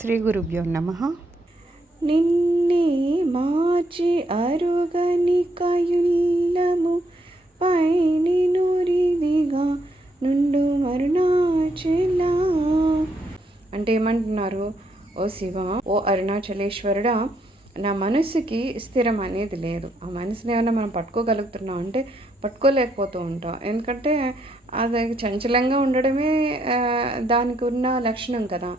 శ్రీ గురుభ్యో నమ. నిన్నే మార్చి అరుగని కయుల్లము పైని నూరిదిగా నుండు మరుణాచలా అంటే ఏమంటున్నారు? ఓ శివ ఓ అరుణాచలేశ్వరుడా నా మనసుకి స్థిరం అనేది లేదు. ఆ మనసుని ఏమైనా మనం పట్టుకోగలుగుతున్నాం అంటే పట్టుకోలేకపోతూ ఉంటాం. ఎందుకంటే అది చంచలంగా ఉండడమే దానికి ఉన్న లక్షణం కదా.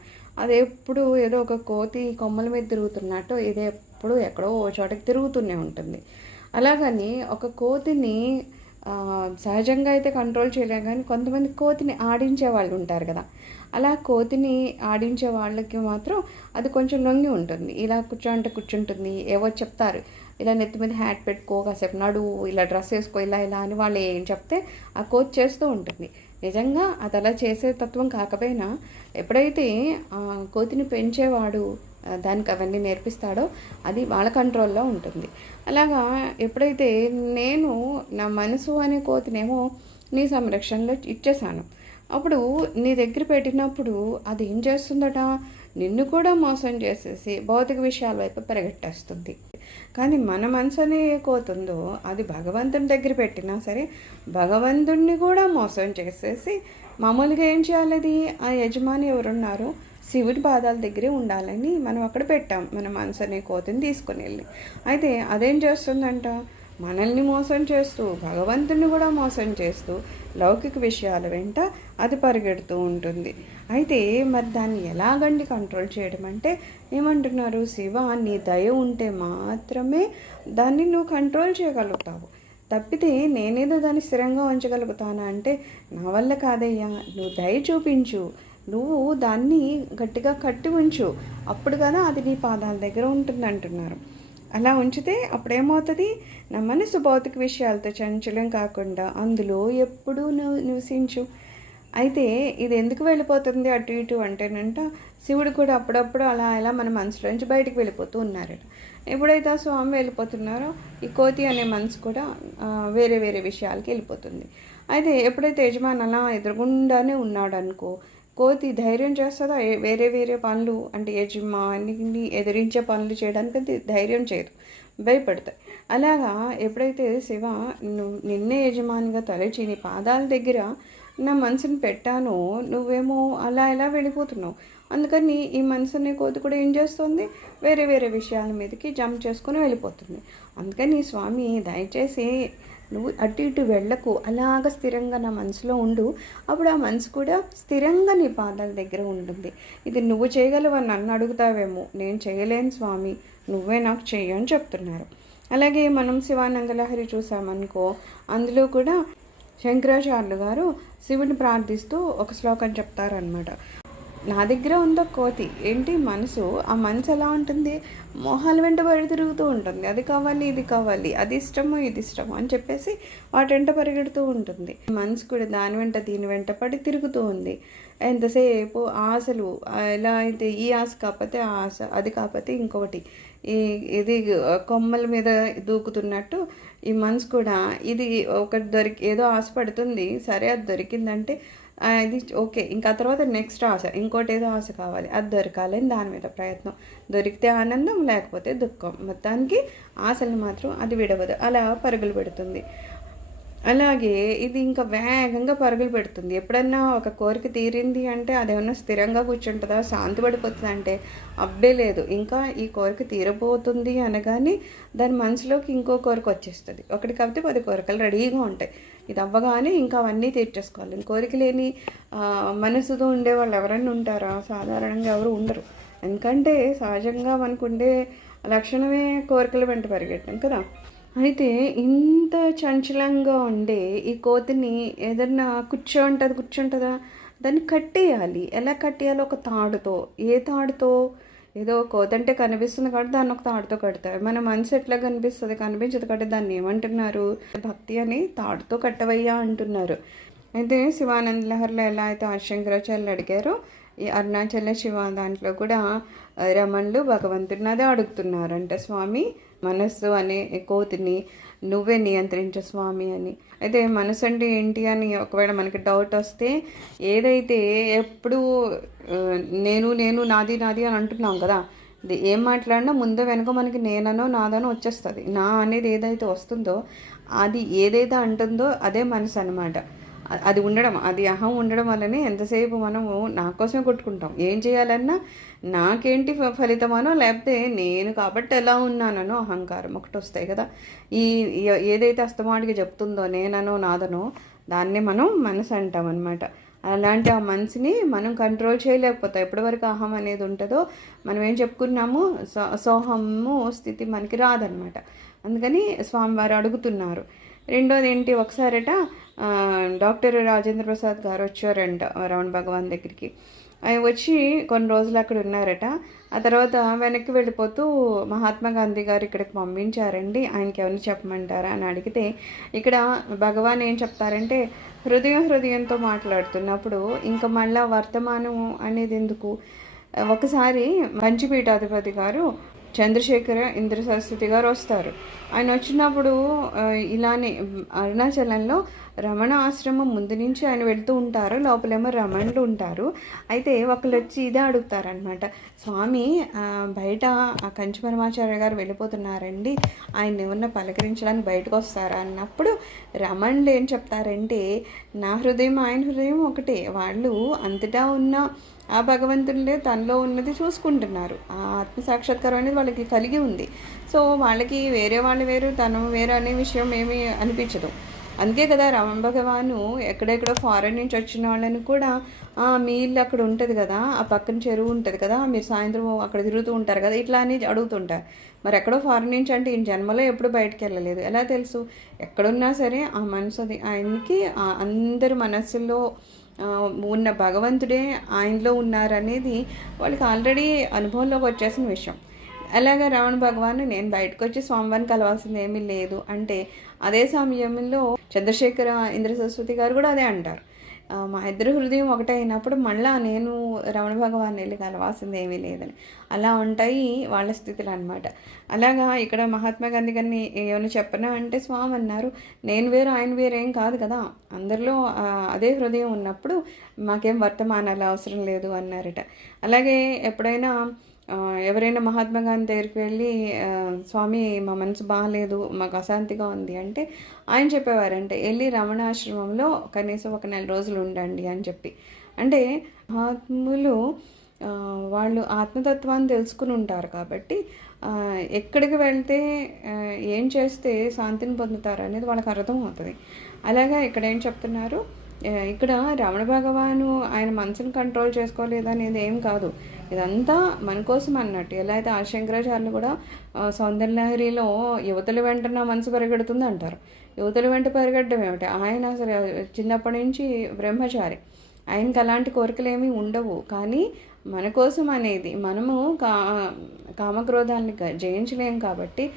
అది ఎప్పుడు ఏదో ఒక కోతి కొమ్మల మీద తిరుగుతున్నట్టు ఇది ఎప్పుడు ఎక్కడో ఓ చోటకి తిరుగుతూనే ఉంటుంది. అలాగని ఒక కోతిని సహజంగా అయితే కంట్రోల్ చేయలేం కానీ కొంతమంది కోతిని ఆడించే వాళ్ళు ఉంటారు కదా. అలా కోతిని ఆడించే వాళ్ళకి మాత్రం అది కొంచెం లొంగి ఉంటుంది. ఇలా కూర్చోంటే కూర్చుంటుంది. ఏవో చెప్తారు. ఇలా నెత్తి మీద హ్యాట్ పెట్టుకో కాసేపు నడు ఇలా డ్రెస్ వేసుకో ఇలా ఇలా అని వాళ్ళు ఏం చెప్తే ఆ కోతి చేస్తూ ఉంటుంది. నిజంగా అది అలా చేసే తత్వం కాకపోయినా ఎప్పుడైతే ఆ కోతిని పెంచేవాడు దానికి అవన్నీ నేర్పిస్తాడో అది వాళ్ళ కంట్రోల్లో ఉంటుంది. అలాగా ఎప్పుడైతే నేను నా మనసు అనే కోతినేమో నీ సంరక్షణలో ఇచ్చేసాను అప్పుడు నీ దగ్గర పెట్టినప్పుడు అది ఏం చేస్తుందట? నిన్ను కూడా మోసం చేసేసి భౌతిక విషయాల వైపు పరిగెట్టేస్తుంది. కానీ మన మనసు అనే కోతుందో అది భగవంతుని దగ్గర పెట్టినా సరే భగవంతుణ్ణి కూడా మోసం చేసేసి మామూలుగా ఏం చేయాలి అది ఆ యజమాని ఎవరున్నారో శివుడి పాదాల దగ్గరే ఉండాలని మనం అక్కడ పెట్టాం. మన మనసు అనే కోతిని తీసుకుని వెళ్ళి. అయితే అదేం చేస్తుందంట? మనల్ని మోసం చేస్తూ భగవంతుని కూడా మోసం చేస్తూ లౌకిక విషయాల వెంట అది పరిగెడుతూ ఉంటుంది. అయితే మరి దాన్ని ఎలాగండి కంట్రోల్ చేయడం అంటే ఏమంటున్నారు? శివ నీ దయ ఉంటే మాత్రమే దాన్ని నువ్వు కంట్రోల్ చేయగలుగుతావు. తప్పితే నేనేదో దాన్ని స్థిరంగా ఉంచగలుగుతానా అంటే నా వల్ల కాదయ్యా నువ్వు దయ చూపించు. నువ్వు దాన్ని గట్టిగా కట్టి ఉంచు. అప్పుడు కదా అది నీ పాదాల దగ్గర ఉంటుంది అంటున్నారు అలా ఉంచితే అప్పుడేమవుతుంది? నా మనసు భౌతిక విషయాలతో చంచలం కాకుండా అందులో ఎప్పుడూ నువ్వు నివసించు. అయితే ఇది ఎందుకు వెళ్ళిపోతుంది అటు ఇటు అంటేనంట శివుడు కూడా అప్పుడప్పుడు అలా ఇలా మన మనసులోంచి బయటికి వెళ్ళిపోతూ ఉన్నారట. ఎప్పుడైతే ఆ స్వామి వెళ్ళిపోతున్నారో ఈ కోతి అనే మనసు కూడా వేరే వేరే విషయాలకి వెళ్ళిపోతుంది. అయితే ఎప్పుడైతే యజమాని అలా ఎదురుగుండానే ఉన్నాడు అనుకో కోతి ధైర్యం చేస్తుందా? వేరే వేరే పనులు అంటే యజమానిని ఎదిరించే పనులు చేయడానికి అది ధైర్యం చేయదు భయపడతాయి. అలాగా ఎప్పుడైతే శివ నువ్వు నిన్నే యజమానిగా తలచి నీ పాదాల దగ్గర నా మనసుని పెట్టానో నువ్వేమో అలా ఎలా వెళ్ళిపోతున్నావు. అందుకని ఈ మనసుని కోతి కూడా ఏం చేస్తుంది? వేరే వేరే విషయాల మీదకి జంప్ చేసుకొని వెళ్ళిపోతుంది. అందుకని స్వామి దయచేసి నువ్వు అటు ఇటు వెళ్ళకు. అలాగ స్థిరంగా నా మనసులో ఉండు. అప్పుడు ఆ మనసు కూడా స్థిరంగా నీ పాదాల దగ్గర ఉంటుంది. ఇది నువ్వు చేయగలవని నన్ను అడుగుతావేమో. నేను చేయలేను స్వామి. నువ్వే నాకు చెయ్యి అని చెప్తున్నారు. అలాగే మనం శివానంద లహరి చూసామనుకో అందులో కూడా శంకరాచార్యులు గారు శివుని ప్రార్థిస్తూ ఒక శ్లోకం చెప్తారనమాట నా దగ్గర ఉందో కోతి. ఏంటి మనసు? ఆ మనసు ఎలా ఉంటుంది? మోహాల వెంట పడి తిరుగుతూ ఉంటుంది. అది కావాలి ఇది కావాలి. అది ఇష్టము ఇది ఇష్టము అని చెప్పేసి వాటి వెంట పరిగెడుతూ ఉంటుంది. మనసు కూడా దాని వెంట దీని వెంట పడి తిరుగుతూ ఉంది. ఎంతసేపు ఆశలు? ఎలా అయితే ఈ ఆశ కాకపోతే ఆ ఆశ అది కాకపోతే ఇంకొకటి. ఈ ఇది కొమ్మల మీద దూకుతున్నట్టు ఈ మనసు కూడా ఇది ఒకటి దొరికి ఏదో ఆశ పడుతుంది సరే అది దొరికిందంటే ఇది ఓకే ఇంకా తర్వాత నెక్స్ట్ ఆశ ఇంకోటి ఏదో ఆశ కావాలి అది దొరకాలని దాని మీద ప్రయత్నం. దొరికితే ఆనందం లేకపోతే దుఃఖం. మొత్తానికి ఆశలు మాత్రం అది విడవదు అలా పరుగులు పెడుతుంది. అలాగే ఇది ఇంకా వేగంగా పరుగులు పెడుతుంది ఎప్పుడన్నా ఒక కోరిక తీరింది అంటే అదేమన్నా స్థిరంగా కూర్చుంటుందా? శాంతి పడిపోతుంది అంటే అబ్బే లేదు. ఇంకా ఈ కోరిక తీరబోతుంది అనగానే దాని మనసులోకి ఇంకో కోరిక వచ్చేస్తుంది. ఒకటి కాబట్టి పది కోరికలు రెడీగా ఉంటాయి. ఇది అవ్వగానే ఇంకా అవన్నీ తీర్చేసుకోవాలి. కోరిక లేని మనసుతో ఉండే వాళ్ళు ఎవరైనా ఉంటారా? సాధారణంగా ఎవరు ఉండరు. ఎందుకంటే సహజంగా మనకు ఉండే లక్షణమే కోరికలు వెంట పరిగెట్టడం కదా. అయితే ఇంత చంచలంగా ఉండే ఈ కోతిని ఏదన్నా కూర్చో ఉంటుంది కూర్చుంటుందా? దాన్ని కట్టేయాలి. ఎలా కట్టేయాలి ఒక తాడుతో. ఏ తాడుతో? ఏదో కోతి అంటే కనిపిస్తుంది కాబట్టి దాన్ని ఒక తాడుతో కడతారు. మన మనసు ఎట్లా కనిపిస్తుంది? కనిపించదు కాబట్టి దాన్ని ఏమంటున్నారు? భక్తి అని తాడుతో కట్టవయ్యా అంటున్నారు. అయితే శివానంద లహర్లో ఎలా అయితే ఆశంకరాచార్యులు అడిగారో ఈ అరుణాచల శివ దాంట్లో కూడా రమణులు భగవంతుడిని అదే అడుగుతున్నారంట స్వామి. మనస్సు అనే కోతిని నువ్వే నియంత్రించు స్వామి అని. అయితే మనసు అంటే ఏంటి అని ఒకవేళ మనకి డౌట్ వస్తే ఏదైతే ఎప్పుడు నేను నేను నాది నాది అని అంటున్నాం కదా ఏం మాట్లాడినా ముందు వెనుక మనకి నేననో నాదనో వచ్చేస్తుంది. నా అనేది ఏదైతే వస్తుందో అది ఏదైతే అంటుందో అదే మనసు అనమాట అది ఉండడం అది అహం ఉండడం వల్లనే ఎంతసేపు మనము నా కోసమే కొట్టుకుంటాం. ఏం చేయాలన్నా నాకేంటి ఫ- ఫలితమనో లేకపోతే నేను కాబట్టి ఎలా ఉన్నాననో అహంకారం ఒకటి వస్తాయి కదా. ఈ ఏదైతే అస్తమాటికి చెప్తుందో నేననో నాదనో దాన్ని మనం మనసు అంటాం అనమాట అలాంటి ఆ మనసుని మనం కంట్రోల్ చేయలేకపోతాం. ఎప్పటివరకు అహం అనేది ఉంటుందో మనం ఏం చెప్పుకున్నాము? సో- సోహము స్థితి మనకి రాదనమాట అందుకని స్వామివారు అడుగుతున్నారు. రెండోది ఏంటి? ఒకసారట డాక్టర్ రాజేంద్ర ప్రసాద్ గారు వచ్చారంట రమణ భగవాన్ దగ్గరికి. ఆయన వచ్చి కొన్ని రోజులు అక్కడ ఉన్నారట. ఆ తర్వాత వెనక్కి వెళ్ళిపోతూ మహాత్మా గాంధీ గారు ఇక్కడికి పంపించారండి ఆయనకి ఎవరిని చెప్పమంటారా అని అడిగితే ఇక్కడ భగవాన్ ఏం చెప్తారంటే హృదయం హృదయంతో మాట్లాడుతున్నప్పుడు ఇంకా మళ్ళా వర్తమానం అనేది ఎందుకు? ఒకసారి పంచపీఠాధిపతి గారు చంద్రశేఖర ఇంద్ర సరస్వతి గారు వస్తారు. ఆయన వచ్చినప్పుడు ఇలానే అరుణాచలంలో రమణ ఆశ్రమం ముందు నుంచి ఆయన వెళ్తూ ఉంటారు లోపలేమో రమణులు ఉంటారు. అయితే ఒకళ్ళు వచ్చి ఇదే అడుగుతారనమాట స్వామి బయట కంచి పరమాచార్య గారు వెళ్ళిపోతున్నారండి. ఆయన ఏమన్నా పలకరించడానికి బయటకు వస్తారా అన్నప్పుడు రమణులు ఏం చెప్తారంటే నా హృదయం ఆయన హృదయం ఒకటే. వాళ్ళు అంతటా ఉన్న ఆ భగవంతుడే తనలో ఉన్నది చూసుకుంటున్నారు. ఆ ఆత్మ సాక్షాత్కారం అనేది వాళ్ళకి కలిగి ఉంది. సో వాళ్ళకి వేరే వాళ్ళు వేరు తను వేరు అనే విషయం ఏమీ అనిపించదు. అందుకే కదా రమణ భగవాను ఎక్కడెక్కడో ఫారెన్ నుంచి వచ్చిన వాళ్ళని కూడా "ఆ, మీ ఇల్లు అక్కడ ఉంటుంది కదా ఆ పక్కన చెరువు ఉంటుంది కదా మీరు సాయంత్రం అక్కడ తిరుగుతూ ఉంటారు కదా ఇట్లా అని అడుగుతుంటారు. మరి ఎక్కడో ఫారెన్ నుంచి అంటే ఈ జన్మలో ఎప్పుడు బయటకు వెళ్ళలేదు. ఎలా తెలుసు? ఎక్కడున్నా సరే ఆ మనసు అది. ఆయనకి అందరి మనస్సులో ఉన్న భగవంతుడే ఆయనలో ఉన్నారనేది వాళ్ళకి ఆల్రెడీ అనుభవంలోకి వచ్చేసిన విషయం. అలాగే రావణ భగవాన్ నేను బయటకు వచ్చి స్వామివారిని కలవాల్సింది ఏమీ లేదు. అంటే అదే సమయంలో చంద్రశేఖర ఇంద్ర సరస్వతి గారు కూడా అదే అంటారు. మా ఇద్దరు హృదయం ఒకటే అయినప్పుడు మళ్ళా నేను రమణ భగవాన్ వెళ్ళి కలవాల్సింది ఏమీ లేదని. అలా ఉంటాయి వాళ్ళ స్థితులు అనమాట అలాగా ఇక్కడ మహాత్మా గాంధీ గారిని ఏమైనా చెప్పనా అంటే స్వామి అన్నారు నేను వేరు ఆయన వేరేం కాదు కదా. అందరిలో అదే హృదయం ఉన్నప్పుడు మాకేం వర్తమానాలు అవసరం లేదు అన్నారట. అలాగే ఎప్పుడైనా ఎవరైనా మహాత్మా గాంధీ దగ్గరికి వెళ్ళి స్వామి మా మనసు బాగాలేదు మాకు అశాంతిగా ఉంది అంటే ఆయన చెప్పేవారంటే వెళ్ళి రమణాశ్రమంలో కనీసం ఒక నెల రోజులు ఉండండి అని చెప్పి. అంటే మహాత్ములు వాళ్ళు ఆత్మతత్వాన్ని తెలుసుకుని ఉంటారు కాబట్టి ఎక్కడికి వెళ్తే ఏం చేస్తే శాంతిని పొందుతారు అనేది వాళ్ళకి అర్థమవుతుంది. అలాగా ఇక్కడ ఏం చెప్తున్నారు? ఇక్కడ రమణ భగవాను ఆయన మనసును కంట్రోల్ చేసుకోలేదు అనేది ఏం కాదు. ఇదంతా మన కోసం అన్నట్టు. ఎలా అయితే ఆ శంకరాచార్యులు కూడా ఆ, సౌందర్యలహరిలో యువతల వెంట నా మనసు పరిగెడుతుంది అంటారు. యువతల వెంట పరిగెట్టడం ఏమిటి? ఆయన అసలు చిన్నప్పటి నుంచి బ్రహ్మచారి. ఆయనకి అలాంటి కోరికలు ఏమీ ఉండవు. కానీ మన కోసం అనేది మనము కా కామక్రోధాన్ని జయించలేం కాబట్టి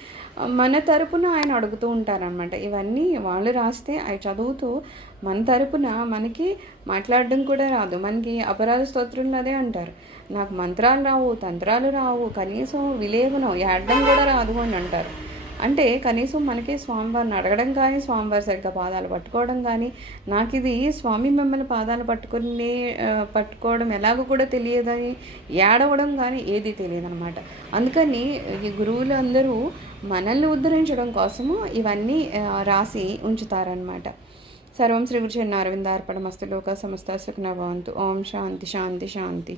మన తరపున ఆయన అడుగుతూ ఉంటారనమాట ఇవన్నీ వాళ్ళు రాస్తే అవి చదువుతూ మన తరపున మనకి మాట్లాడడం కూడా రాదు. మనకి అపరాధ స్తోత్రులు అదే అంటారు. నాకు మంత్రాలు రావు తంత్రాలు రావు కనీసం విలేవనం ఏడడం కూడా రాదు అని అంటారు. అంటే కనీసం మనకి స్వామివారిని అడగడం కానీ స్వామివారి సరిగ్గా పాదాలు పట్టుకోవడం కానీ నాకు ఇది స్వామి మిమ్మల్ని పాదాలు పట్టుకుని పట్టుకోవడం ఎలాగో కూడా తెలియదని ఏడవడం కానీ ఏది తెలియదు అనమాట అందుకని ఈ గురువులు అందరూ మనల్ని ఉద్ధరించడం కోసము ఇవన్నీ రాసి ఉంచుతారనమాట సర్వం శ్రీ గురు అరవిందార్పణ మస్తులోక సమస్త సుఖన భవంతు ఓం శాంతి శాంతి శాంతి.